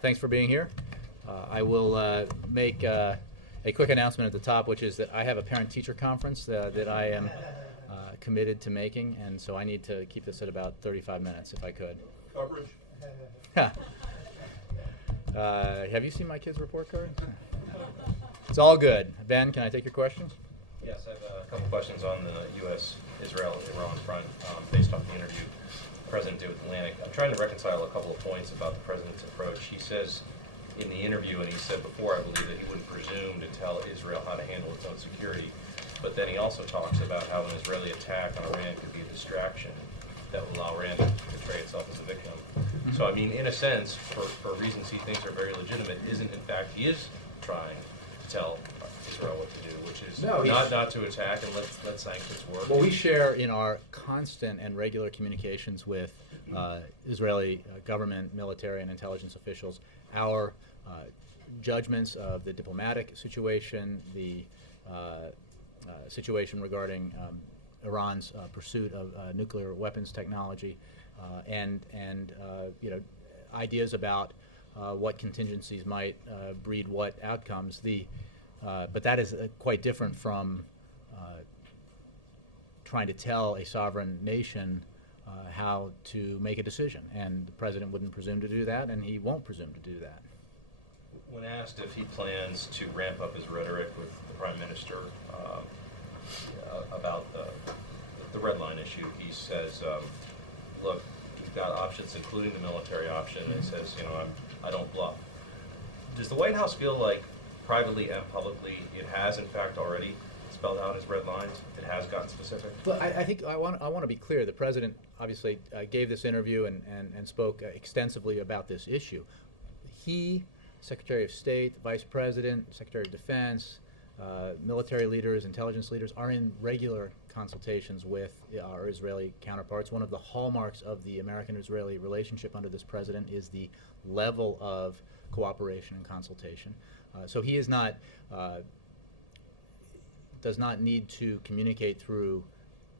Thanks for being here. I will make a quick announcement at the top, which is that I have a parent-teacher conference that I am committed to making, and so I need to keep this at about 35 minutes if I could. Coverage. Have you seen my kid's report card? It's all good. Ben, can I take your questions? Yes, I have a couple questions on the U.S.-Israel-Iran front based off the interview the President did with Atlantic. I'm trying to reconcile a couple of points about the President's approach. He says in the interview, and he said before, I believe, that he wouldn't presume to tell Israel how to handle its own security. But then he also talks about how an Israeli attack on Iran could be a distraction that will allow Iran to portray itself as a victim. Mm-hmm. So, I mean, in a sense, for reasons he thinks are very legitimate, isn't in fact he is trying to tell Israel what to do, which is not to attack and let sanctions work. Well, we share in our constant and regular communications with Israeli government, military, and intelligence officials our judgments of the diplomatic situation, the situation regarding Iran's pursuit of nuclear weapons technology, and ideas about what contingencies might breed what outcomes. But that is quite different from trying to tell a sovereign nation how to make a decision. And the President wouldn't presume to do that, and he won't presume to do that. When asked if he plans to ramp up his rhetoric with the Prime Minister about the red line issue, he says, look, we've got options, including the military option, and says, I don't bluff. Does the White House feel like privately and publicly it has, in fact, already spelled out his red lines? It has gotten specific? Well, I think I want to be clear. The President obviously gave this interview and spoke extensively about this issue. He, Secretary of State, the Vice President, Secretary of Defense, military leaders, intelligence leaders are in regular consultations with our Israeli counterparts. One of the hallmarks of the American-Israeli relationship under this President is the level of cooperation and consultation. So he is not, does not need to communicate through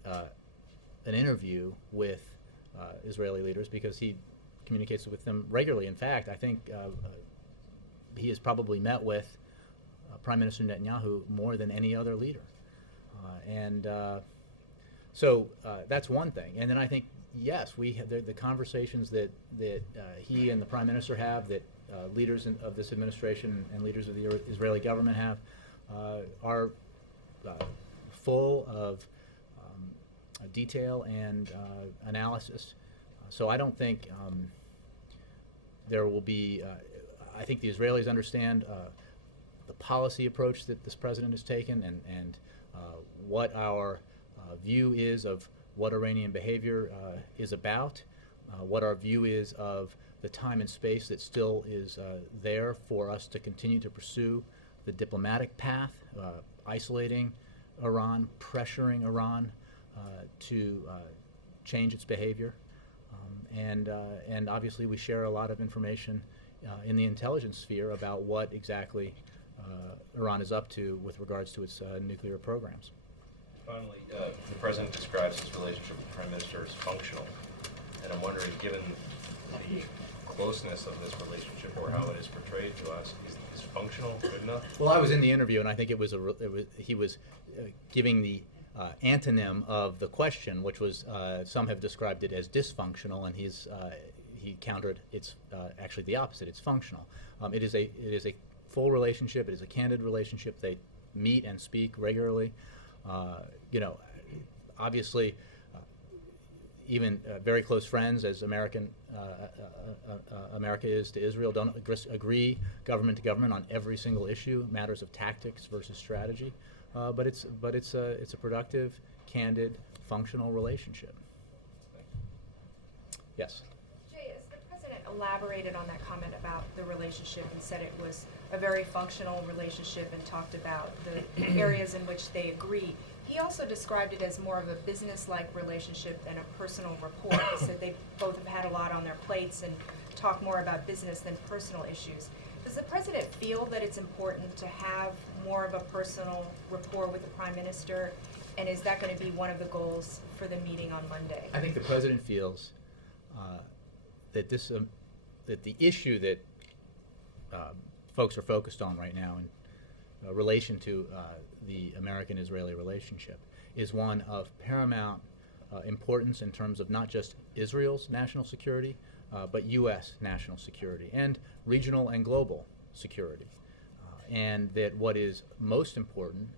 an interview with Israeli leaders because he communicates with them regularly. In fact, I think he has probably met with Prime Minister Netanyahu more than any other leader. So that's one thing. And then I think, yes, we have the conversations that he and the Prime Minister have, that leaders of this administration and leaders of the Israeli government have, are full of detail and analysis. So I don't think there will be, I think the Israelis understand the policy approach that this President has taken and what our view is of what Iranian behavior is about, what our view is of the time and space that still is there for us to continue to pursue the diplomatic path, isolating Iran, pressuring Iran to change its behavior. And obviously we share a lot of information in the intelligence sphere about what exactly Iran is up to with regards to its nuclear programs. Finally, the President describes his relationship with the Prime Minister as functional. And I'm wondering, given the closeness of this relationship or how it is portrayed to us, is functional good enough? Well, I was in the interview, and I think he was giving the antonym of the question, which was some have described it as dysfunctional, and he countered it's actually the opposite. It's functional. It is a full relationship. It is a candid relationship. They meet and speak regularly. Obviously, even very close friends, as America is to Israel, don't agree government to government on every single issue, matters of tactics versus strategy. But it's a productive, candid, functional relationship. Yes. Jay, as the President elaborated on that comment about the relationship and said it was a very functional relationship and talked about the areas in which they agree, he also described it as more of a business-like relationship than a personal rapport. He said they both have had a lot on their plates and talk more about business than personal issues. Does the President feel that it's important to have more of a personal rapport with the Prime Minister, and is that going to be one of the goals for the meeting on Monday? I think the President feels that the issue that folks are focused on right now in relation to the American-Israeli relationship is one of paramount importance in terms of not just Israel's national security, but U.S. national security and regional and global security. And that what is most important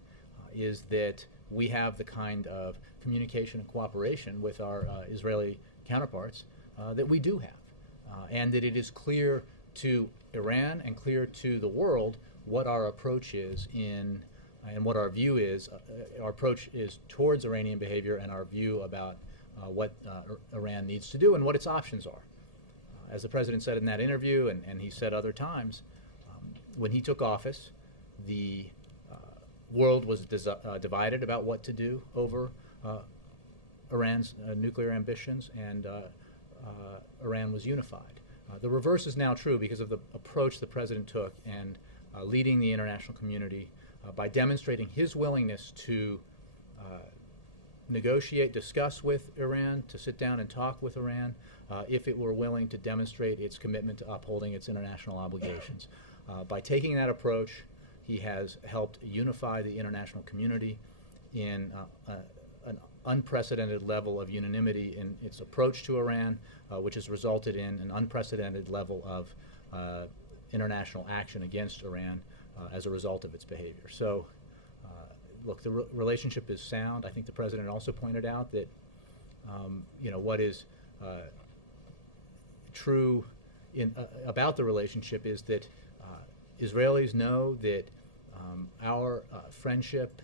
is that we have the kind of communication and cooperation with our Israeli counterparts that we do have, and that it is clear to Iran and clear to the world what our approach is and what our view is. Our approach is towards Iranian behavior and our view about what Iran needs to do and what its options are. As the president said in that interview, and he said other times, when he took office, the world was divided about what to do over Iran's nuclear ambitions, and Iran was unified. The reverse is now true because of the approach the president took and leading the international community by demonstrating his willingness to negotiate, discuss with Iran, to sit down and talk with Iran, if it were willing to demonstrate its commitment to upholding its international obligations. By taking that approach, he has helped unify the international community in an unprecedented level of unanimity in its approach to Iran, which has resulted in an unprecedented level of international action against Iran as a result of its behavior. So, look, the relationship is sound. I think the president also pointed out that, what is true about the relationship is that Israelis know that our friendship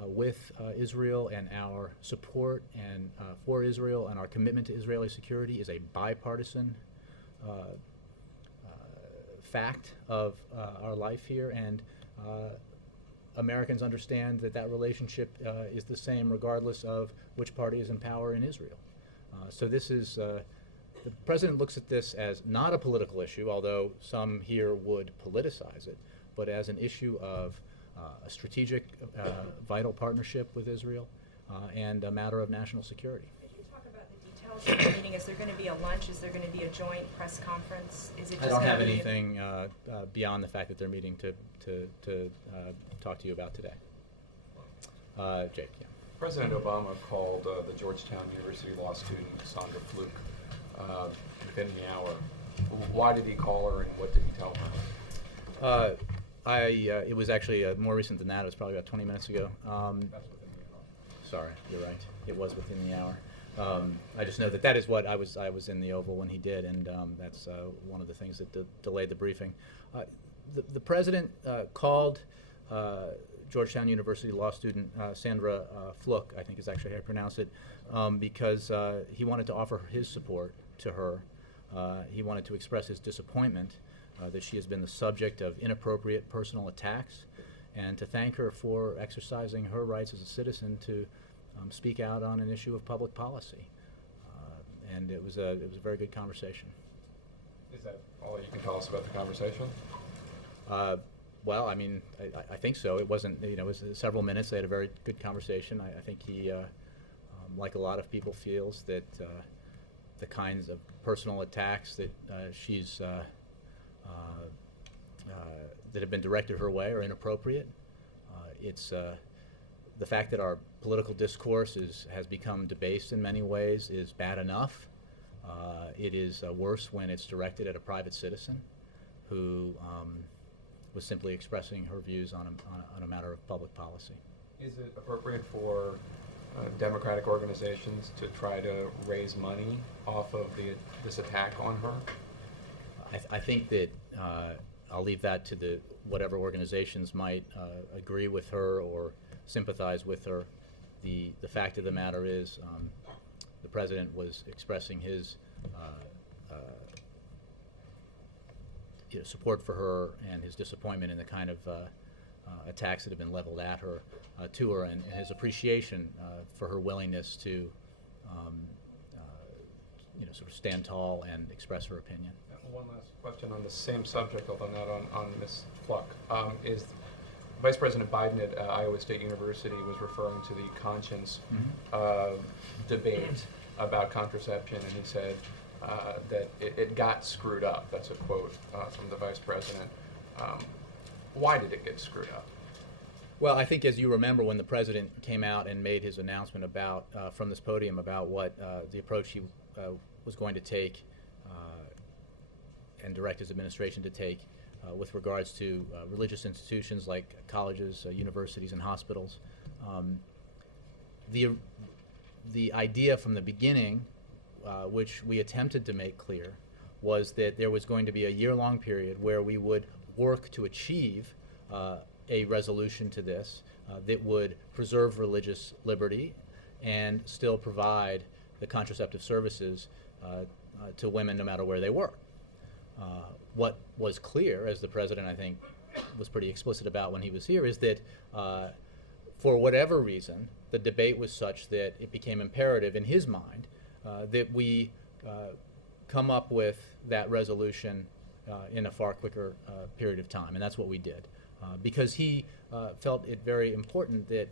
with Israel and our support and for Israel and our commitment to Israeli security is a bipartisan fact of our life here, and Americans understand that that relationship is the same regardless of which party is in power in Israel. So this is, the president looks at this as not a political issue, although some here would politicize it, but as an issue of a strategic, vital partnership with Israel and a matter of national security. Could you talk about the details of the meeting? Is there going to be a lunch? Is there going to be a joint press conference? Is it just I don't have gonna be anything beyond the fact that they're meeting to talk to you about today. Jake, yeah. President Obama called the Georgetown University law student Sandra Fluke within the hour. Why did he call her, and what did he tell her? It was actually more recent than that. It was probably about 20 minutes ago. That's within the hour. Sorry, you're right. It was within the hour. I just know that is what I was in the Oval when he did, and that's one of the things that delayed the briefing. The president called Georgetown University law student Sandra Fluke, I think is actually how I pronounce it, because he wanted to offer his support to her. He wanted to express his disappointment that she has been the subject of inappropriate personal attacks, and to thank her for exercising her rights as a citizen to speak out on an issue of public policy. And it was a very good conversation. Is that all you can tell us about the conversation? Well, I mean, I think so. It wasn't, it was several minutes. They had a very good conversation. I think he, like a lot of people, feels that the kinds of personal attacks that she's that have been directed her way are inappropriate. It's the fact that our political discourse has become debased in many ways is bad enough. It is worse when it's directed at a private citizen who was simply expressing her views on a matter of public policy. Is it appropriate for Democratic organizations to try to raise money off of this attack on her? I think that I'll leave that to whatever organizations might agree with her or sympathize with her. The fact of the matter is the president was expressing his support for her and his disappointment in the kind of attacks that have been leveled at her, to her, and his appreciation for her willingness to sort of stand tall and express her opinion. One last question on the same subject, although not on Ms. Fluck. Is Vice President Biden at Iowa State University was referring to the conscience debate about contraception, and he said that it got screwed up. That's a quote from the Vice President. Why did it get screwed up? Well, I think, as you remember, when the president came out and made his announcement about from this podium about what the approach he was going to take and direct his administration to take with regards to religious institutions like colleges, universities, and hospitals, the idea from the beginning, which we attempted to make clear, was that there was going to be a year-long period where we would work to achieve a resolution to this that would preserve religious liberty and still provide the contraceptive services to women no matter where they were. What was clear, as the president, I think, was pretty explicit about when he was here, is that for whatever reason, the debate was such that it became imperative in his mind that we come up with that resolution in a far quicker period of time, and that's what we did. Because he felt it very important that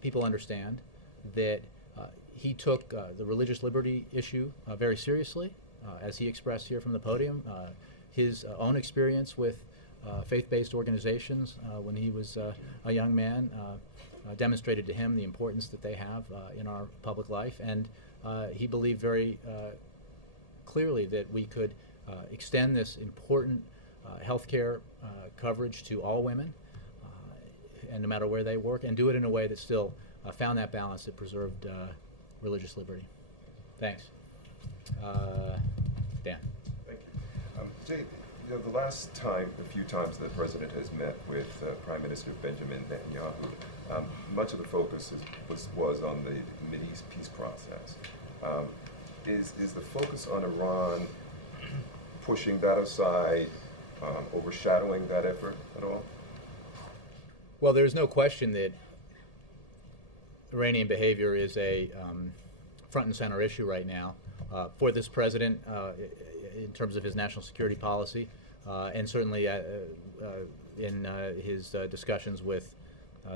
people understand that he took the religious liberty issue very seriously, as he expressed here from the podium. His own experience with faith-based organizations when he was a young man demonstrated to him the importance that they have in our public life, and he believed very clearly that we could extend this important health care coverage to all women, and no matter where they work, and do it in a way that still found that balance that preserved religious liberty. Thanks. Dan. Thank you. Jay, a few times the president has met with Prime Minister Benjamin Netanyahu, much of the focus was on the Mideast peace process. Is the focus on Iran pushing that aside, overshadowing that effort at all? Well, there's no question that Iranian behavior is a front and center issue right now for this president in terms of his national security policy, and certainly in his discussions with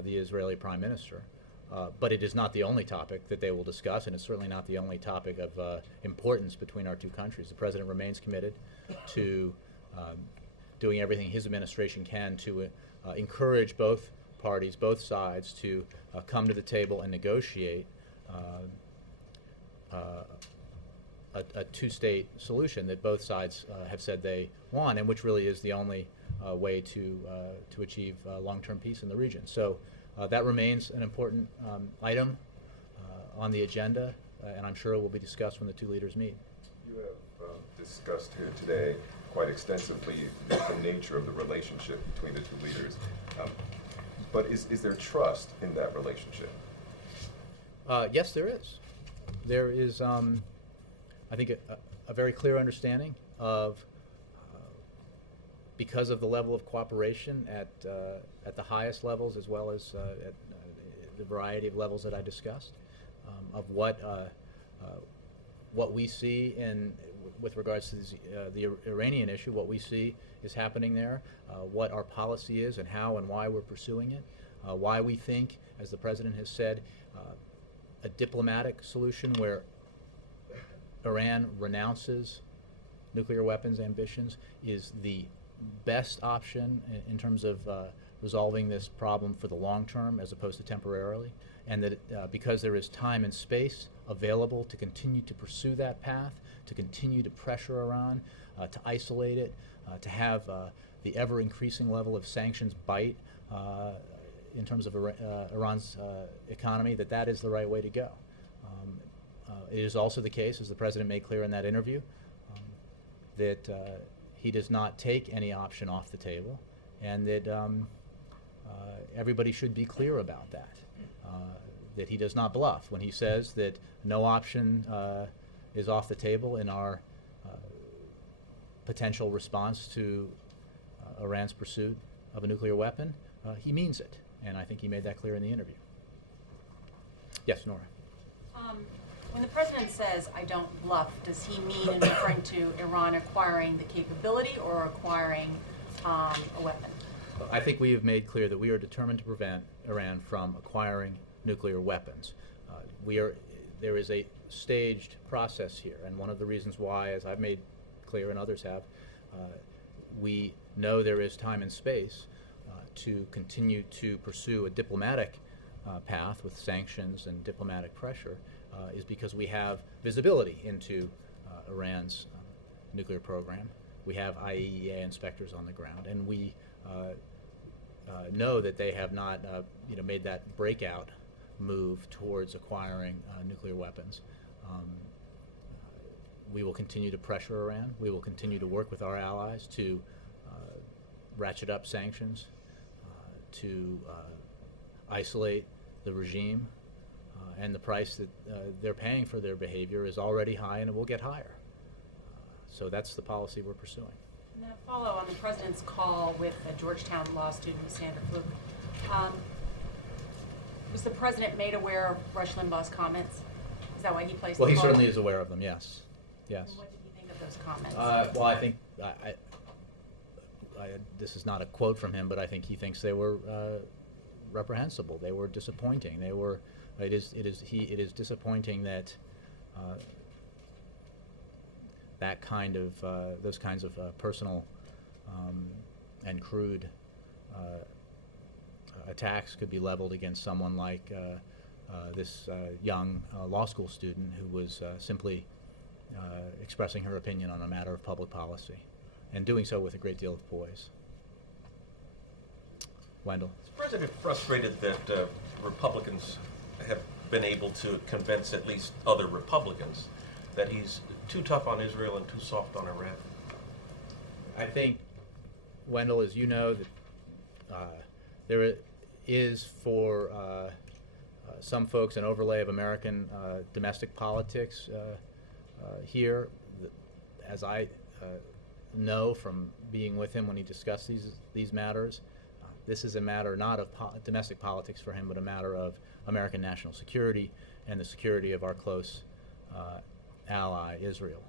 the Israeli Prime Minister. But it is not the only topic that they will discuss, and it's certainly not the only topic of importance between our two countries. The president remains committed to doing everything his administration can to encourage both parties, both sides, to come to the table and negotiate a two-state solution that both sides have said they want, and which really is the only way to achieve long-term peace in the region. So that remains an important item on the agenda, and I'm sure it will be discussed when the two leaders meet. You have discussed here today quite extensively the nature of the relationship between the two leaders. But is there trust in that relationship? Yes, there is. There is, I think, a very clear understanding of, because of the level of cooperation at the highest levels as well as at the variety of levels that I discussed, of what we see with regards to the Iranian issue, what we see is happening there, what our policy is and how and why we're pursuing it, why we think, as the president has said, a diplomatic solution where Iran renounces nuclear weapons ambitions is the best option in terms of resolving this problem for the long term as opposed to temporarily, and that because there is time and space available to continue to pursue that path, to continue to pressure Iran, to isolate it, to have the ever-increasing level of sanctions bite in terms of Iran's economy, that is the right way to go. It is also the case, as the president made clear in that interview, that he does not take any option off the table, and that everybody should be clear about that, that he does not bluff when he says that no option is off the table in our potential response to Iran's pursuit of a nuclear weapon. He means it, and I think he made that clear in the interview. Yes, Nora. When the president says, "I don't bluff," does he mean in referring to Iran acquiring the capability or acquiring a weapon? I think we have made clear that we are determined to prevent Iran from acquiring nuclear weapons. There is a staged process here, and one of the reasons why, as I've made clear and others have, we know there is time and space to continue to pursue a diplomatic path with sanctions and diplomatic pressure is because we have visibility into Iran's nuclear program. We have IAEA inspectors on the ground, and we know that they have not made that breakout move towards acquiring nuclear weapons. We will continue to pressure Iran. We will continue to work with our allies to ratchet up sanctions, to isolate the regime, and the price that they're paying for their behavior is already high, and it will get higher. So that's the policy we're pursuing. And then a follow on the president's call with a Georgetown law student, Sandra Fluke. Was the president made aware of Rush Limbaugh's comments? Is that why he placed the Well, he call? certainly is aware of them, yes. Yes. And what did he think of those comments? Well, I think this is not a quote from him, but I think he thinks they were reprehensible. They were disappointing. They were. It is disappointing that that kind of those kinds of personal and crude attacks could be leveled against someone like this young law school student who was simply expressing her opinion on a matter of public policy, and doing so with a great deal of poise. Wendell. Is the president frustrated that Republicans have been able to convince at least other Republicans that he's too tough on Israel and too soft on Iran? I think, Wendell, as you know, that there is for some folks an overlay of American domestic politics here. As I know from being with him when he discussed these matters, this is a matter not of domestic politics for him, but a matter of American national security and the security of our close ally, Israel.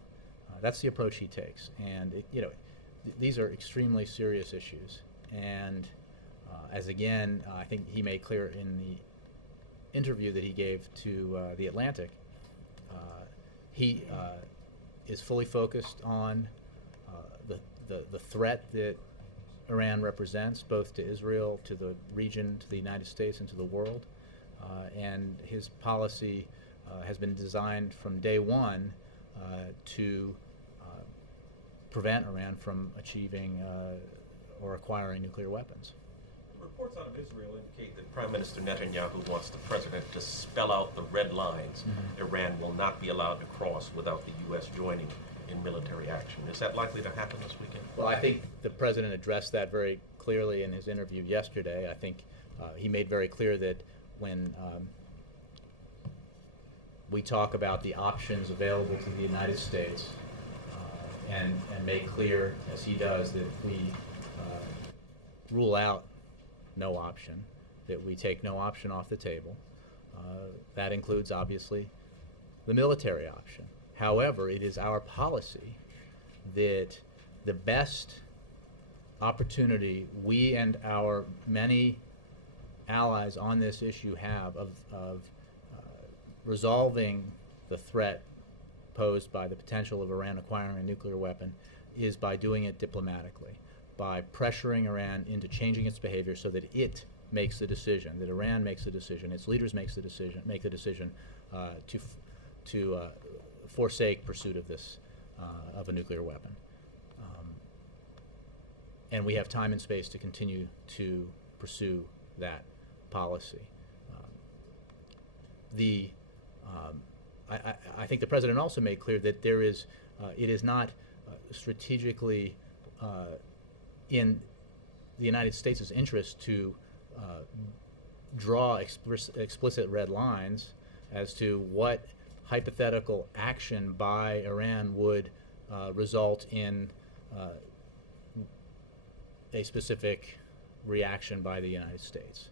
That's the approach he takes, and these are extremely serious issues. And as again, I think he made clear in the interview that he gave to The Atlantic, he is fully focused on the threat that Iran represents, both to Israel, to the region, to the United States, and to the world. And his policy has been designed from day one to prevent Iran from achieving or acquiring nuclear weapons. Reports out of Israel indicate that Prime Minister Netanyahu wants the president to spell out the red lines Iran will not be allowed to cross without the U.S. joining in military action. Is that likely to happen this weekend? Well, I think the president addressed that very clearly in his interview yesterday. I think he made very clear that when we talk about the options available to the United States and make clear, as he does, that we rule out no option, that we take no option off the table. That includes, obviously, the military option. However, it is our policy that the best opportunity we and our many allies on this issue have of resolving the threat posed by the potential of Iran acquiring a nuclear weapon is by doing it diplomatically, by pressuring Iran into changing its behavior so that it makes the decision, that Iran makes the decision, its leaders make the decision to forsake pursuit of this of a nuclear weapon. And we have time and space to continue to pursue that policy. I think the president also made clear that there is, it is not strategically in the United States' interest to draw explicit red lines as to what hypothetical action by Iran would result in a specific reaction by the United States.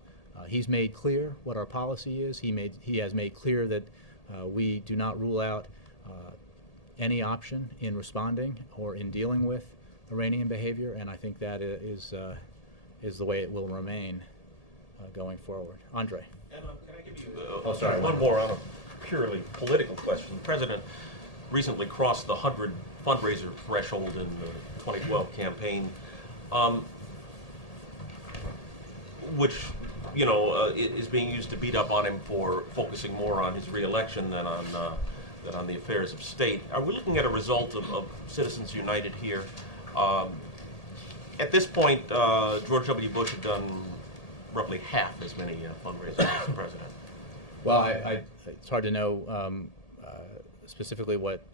He's made clear what our policy is. He has made clear that we do not rule out any option in responding or in dealing with Iranian behavior, and I think that is the way it will remain going forward. Andre. And can I give you one more on a purely political question? The president recently crossed the 100 fundraiser threshold in the 2012 campaign. which, is being used to beat up on him for focusing more on his reelection than on the affairs of state. Are we looking at a result of Citizens United here? At this point, George W. Bush had done roughly half as many fundraisers as the president. Well, it's hard to know specifically what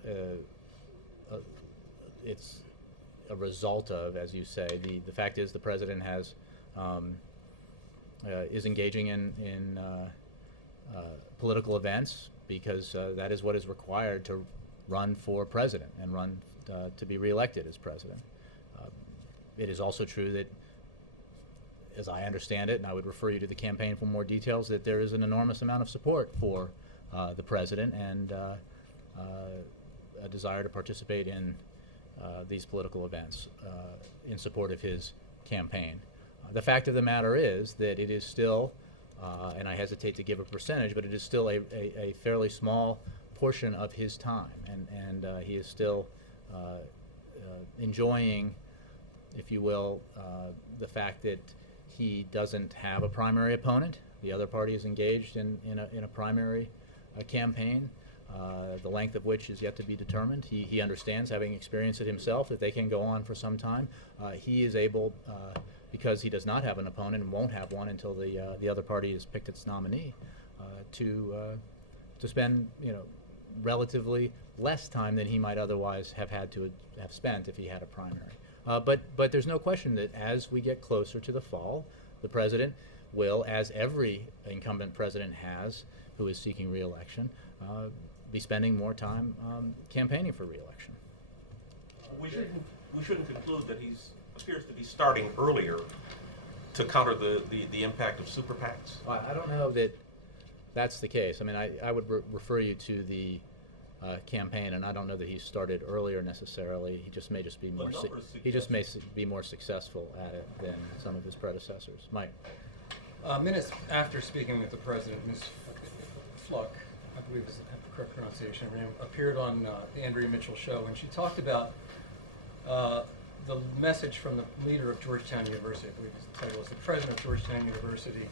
it's a result of, as you say. The fact is the president has is engaging in political events because that is what is required to run for president and run to be reelected as president. It is also true that, as I understand it, and I would refer you to the campaign for more details, that there is an enormous amount of support for the president and a desire to participate in these political events in support of his campaign. The fact of the matter is that it is still, and I hesitate to give a percentage, but it is still a fairly small portion of his time, and he is still enjoying, if you will, the fact that he doesn't have a primary opponent. The other party is engaged in a primary campaign, the length of which is yet to be determined. He understands, having experienced it himself, that they can go on for some time. He is able, because he does not have an opponent and won't have one until the other party has picked its nominee, to spend relatively less time than he might otherwise have had to have spent if he had a primary. But there's no question that as we get closer to the fall, the president will, as every incumbent president has who is seeking re-election, be spending more time campaigning for re-election. We shouldn't conclude that he appears to be starting earlier to counter the impact of super PACs. I don't know that that's the case. I mean, I would refer you to the campaign, and I don't know that he started earlier necessarily. He just may be more be more successful at it than some of his predecessors. Mike. Minutes after speaking with the president, Ms. Fluck, I believe is the correct pronunciation of her name, appeared on the Andrea Mitchell show, and she talked about the message from the leader of Georgetown University. I believe the title was the president of Georgetown University,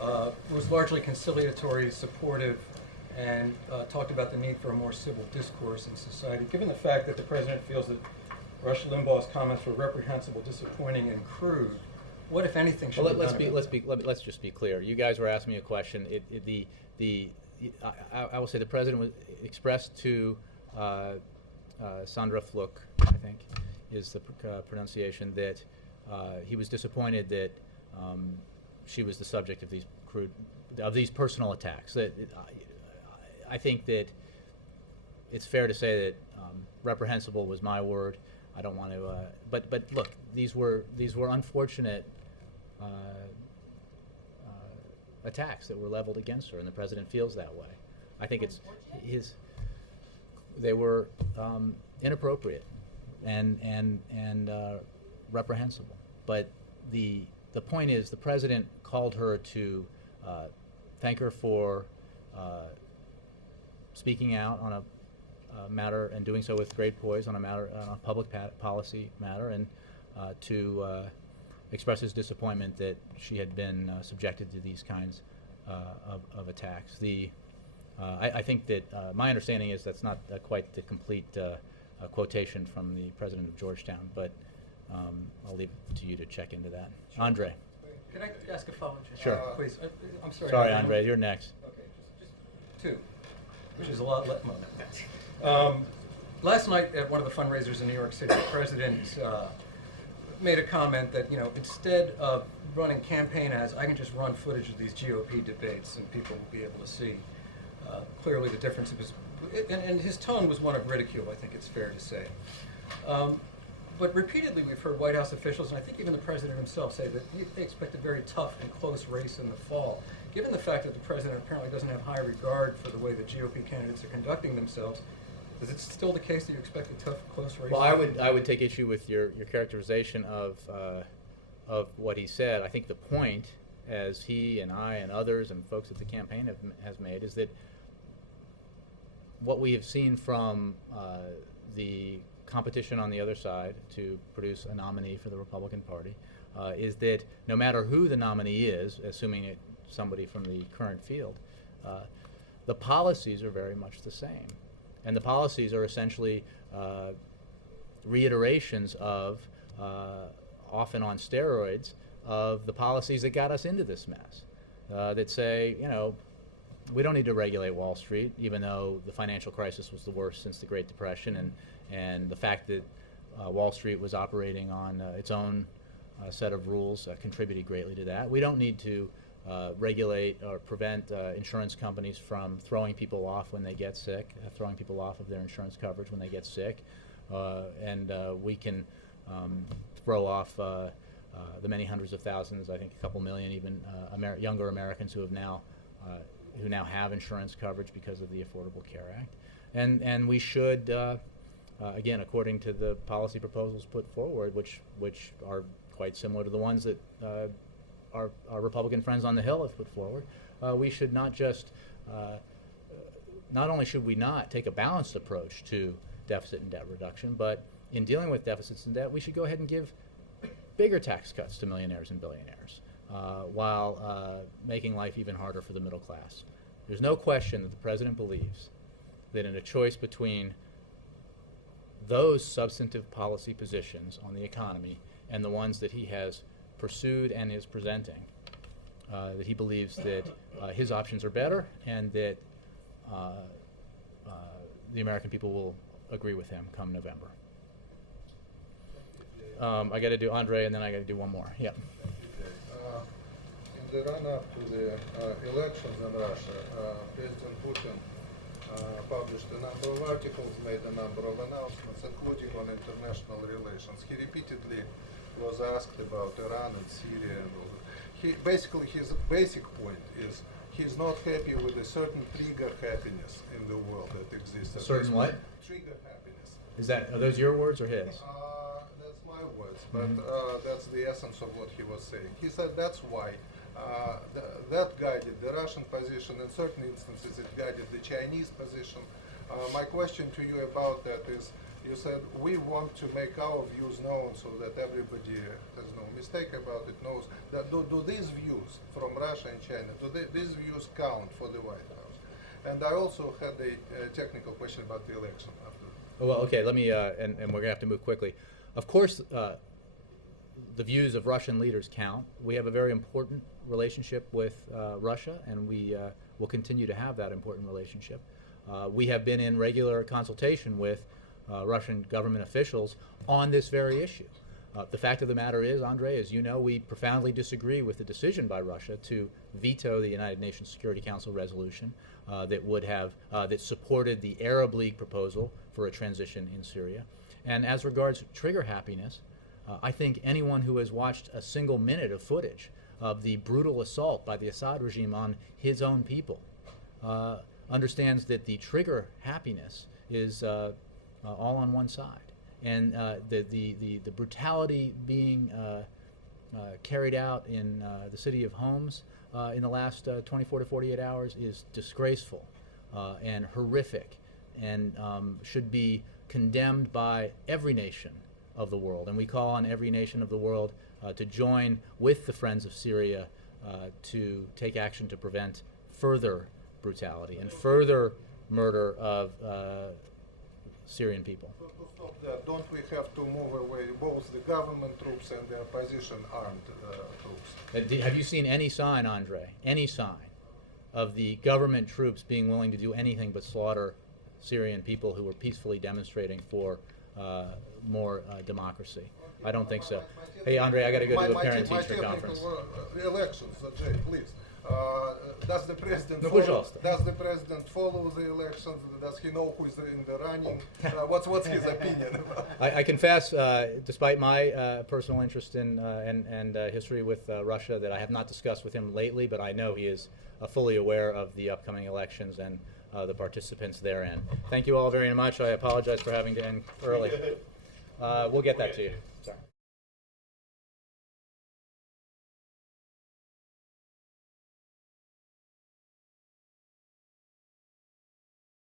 was largely conciliatory, supportive, and talked about the need for a more civil discourse in society. Given the fact that the president feels that Rush Limbaugh's comments were reprehensible, disappointing, and crude, what, if anything, should be done about it? Let's just be clear. You guys were asking me a question. I will say the president was expressed to Sandra Fluck, I think, is the pronunciation, that he was disappointed that she was the subject of these personal attacks. I think that it's fair to say that reprehensible was my word. I don't want to, but look, these were unfortunate attacks that were leveled against her, and the president feels that way. I think they were inappropriate and reprehensible. But the point is, the president called her to thank her for speaking out on a matter and doing so with great poise on a public policy matter, and to express his disappointment that she had been subjected to these kinds of attacks. I think that my understanding is that's not quite the complete quotation from the president of Georgetown, but I'll leave it to you to check into that. Sure. Andre. Can I ask a follow-up? Sure. Please. I'm sorry. Sorry, Andre, you're next. Okay, just two, which is a lot less. Last night at one of the fundraisers in New York City, the president made a comment that, instead of running campaign ads, I can just run footage of these GOP debates and people will be able to see clearly the difference. And his tone was one of ridicule, I think it's fair to say. But repeatedly we've heard White House officials, and I think even the president himself, say that they expect a very tough and close race in the fall. Given the fact that the president apparently doesn't have high regard for the way the GOP candidates are conducting themselves, is it still the case that you expect a tough, close race? Well, I would take issue with your characterization of what he said. I think the point, as he and I and others and folks at the campaign has made, is that what we have seen from the competition on the other side to produce a nominee for the Republican Party is that no matter who the nominee is, assuming it's somebody from the current field, the policies are very much the same. And the policies are essentially reiterations of, often on steroids, of the policies that got us into this mess. That say, you know, we don't need to regulate Wall Street, even though the financial crisis was the worst since the Great Depression, and the fact that Wall Street was operating on its own set of rules contributed greatly to that. We don't need to regulate or prevent insurance companies from throwing people off when they get sick, throwing people off of their insurance coverage when they get sick, and we can throw off the many hundreds of thousands, I think a couple million even, younger Americans who now have insurance coverage because of the Affordable Care Act. And we should, again, according to the policy proposals put forward, which are quite similar to the ones that our Republican friends on the Hill have put forward, we should not just, not only should we not take a balanced approach to deficit and debt reduction, but in dealing with deficits and debt, we should go ahead and give bigger tax cuts to millionaires and billionaires, while making life even harder for the middle class. There's no question that the President believes that in a choice between those substantive policy positions on the economy and the ones that he has pursued and is presenting, that he believes that his options are better, and that the American people will agree with him come November. I got to do Andre, and then I got to do one more. Yeah. In the run-up to the elections in Russia, President Putin published a number of articles, made a number of announcements, including on international relations. He repeatedly was asked about Iran and Syria and all that. Basically, his basic point is he's not happy with a certain trigger happiness in the world that exists. A certain what? Trigger happiness. Are those your words or his? That's my words, but that's the essence of what he was saying. He said that's why that guided the Russian position. In certain instances, it guided the Chinese position. My question to you about that is, you said we want to make our views known so that everybody has no mistake about it, knows that do these views from Russia and China, these views count for the White House? And I also had a technical question about the election after. Oh, well, okay, let me, and we're going to have to move quickly. Of course, the views of Russian leaders count. We have a very important relationship with Russia, and we will continue to have that important relationship. We have been in regular consultation with Russian government officials on this very issue. The fact of the matter is, Andre, as you know, we profoundly disagree with the decision by Russia to veto the United Nations Security Council resolution that supported the Arab League proposal for a transition in Syria. And as regards trigger happiness, I think anyone who has watched a single minute of footage of the brutal assault by the Assad regime on his own people understands that the trigger happiness is all on one side. And the brutality being carried out in the city of Homs in the last 24 to 48 hours is disgraceful and horrific, and should be condemned by every nation of the world. And we call on every nation of the world to join with the Friends of Syria to take action to prevent further brutality and further murder of Syrian people. To stop that, don't we have to move away both the government troops and the opposition armed troops? Have you seen any sign, Andre, any sign of the government troops being willing to do anything but slaughter Syrian people who were peacefully demonstrating for more democracy? I don't think so. Hey, Andre, I got to go to a parent-teacher conference. Elections, Jay, please. Does the president follow the elections? Does he know who is in the running? What's his opinion about it? I confess, despite my personal interest in and history with Russia, that I have not discussed with him lately, but I know he is fully aware of the upcoming elections and the participants therein. Thank you all very much. I apologize for having to end early. We'll get that to you.